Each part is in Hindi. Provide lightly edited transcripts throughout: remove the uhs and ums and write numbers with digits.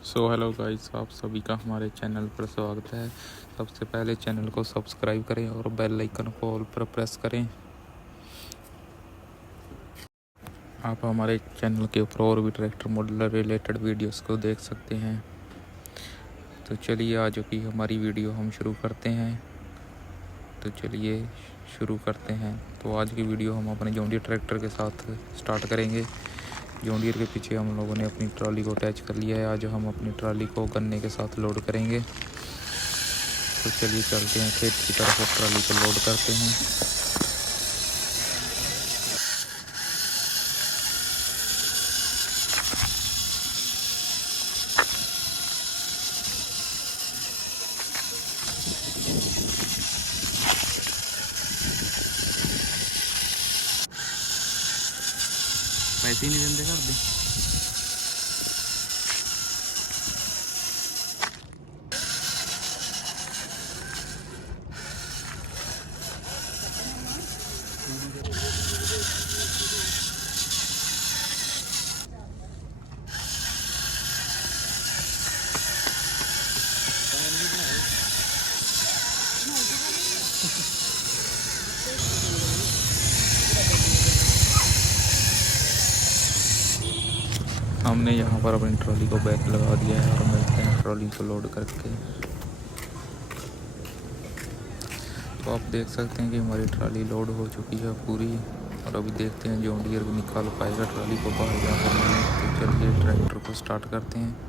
हेलो गाइस, आप सभी का हमारे चैनल पर स्वागत है। सबसे पहले चैनल को सब्सक्राइब करें और बेल आइकन को ऑल पर प्रेस करें। आप हमारे चैनल के ऊपर और भी ट्रैक्टर मॉडल रिलेटेड वीडियोस को देख सकते हैं। तो चलिए आज की हमारी वीडियो हम शुरू करते हैं। तो आज की वीडियो हम अपने जॉन डीयर ट्रैक्टर के साथ स्टार्ट करेंगे। जॉन डीयर के पीछे हम लोगों ने अपनी ट्रॉली को अटैच कर लिया है। आज हम अपनी ट्रॉली को गन्ने के साथ लोड करेंगे। तो चलिए चलते हैं खेत की तरफ और ट्रॉली को लोड करते हैं। वैसे ही नहीं धंधे कर दे। हमने यहाँ पर अपनी ट्रॉली को बैक लगा दिया है और मिलते हैं ट्रॉली को लोड करके। तो आप देख सकते हैं कि हमारी ट्रॉली लोड हो चुकी है पूरी। और अभी देखते हैं जॉन डीयर निकाल पाएगा ट्रॉली को बाहर जाकर। तो चलिए ट्रैक्टर को स्टार्ट करते हैं।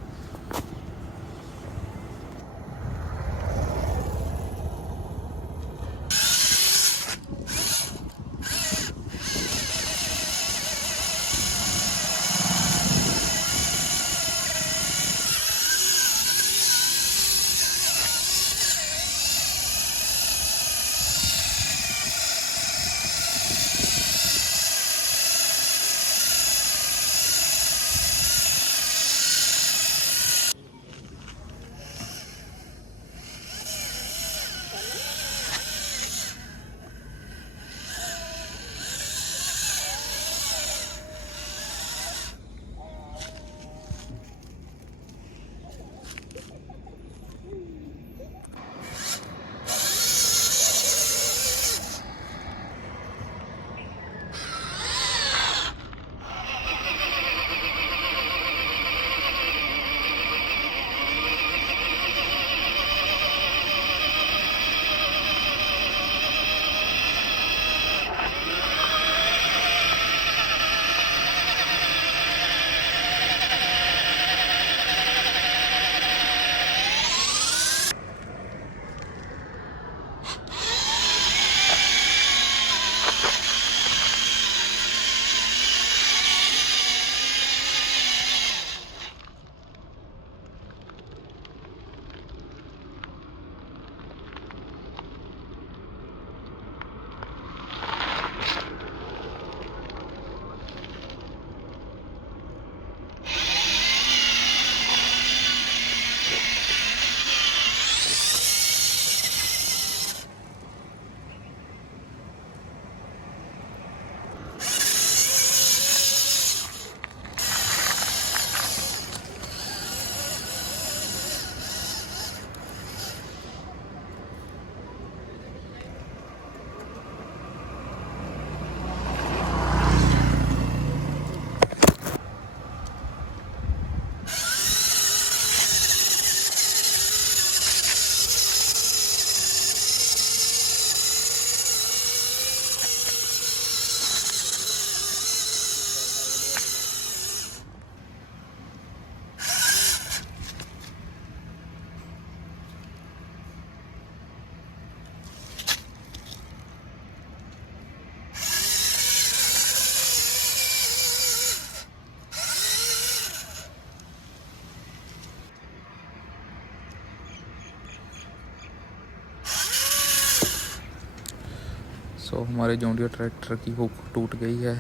हमारे जॉन डीयर ट्रैक्टर की हुक टूट गई है।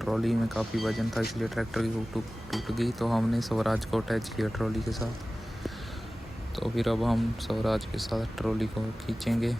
ट्रॉली में काफ़ी वजन था, इसलिए ट्रैक्टर की हुक टूट गई। तो हमने स्वराज को अटैच किया ट्रॉली के साथ। तो फिर अब हम स्वराज के साथ ट्रॉली को खींचेंगे।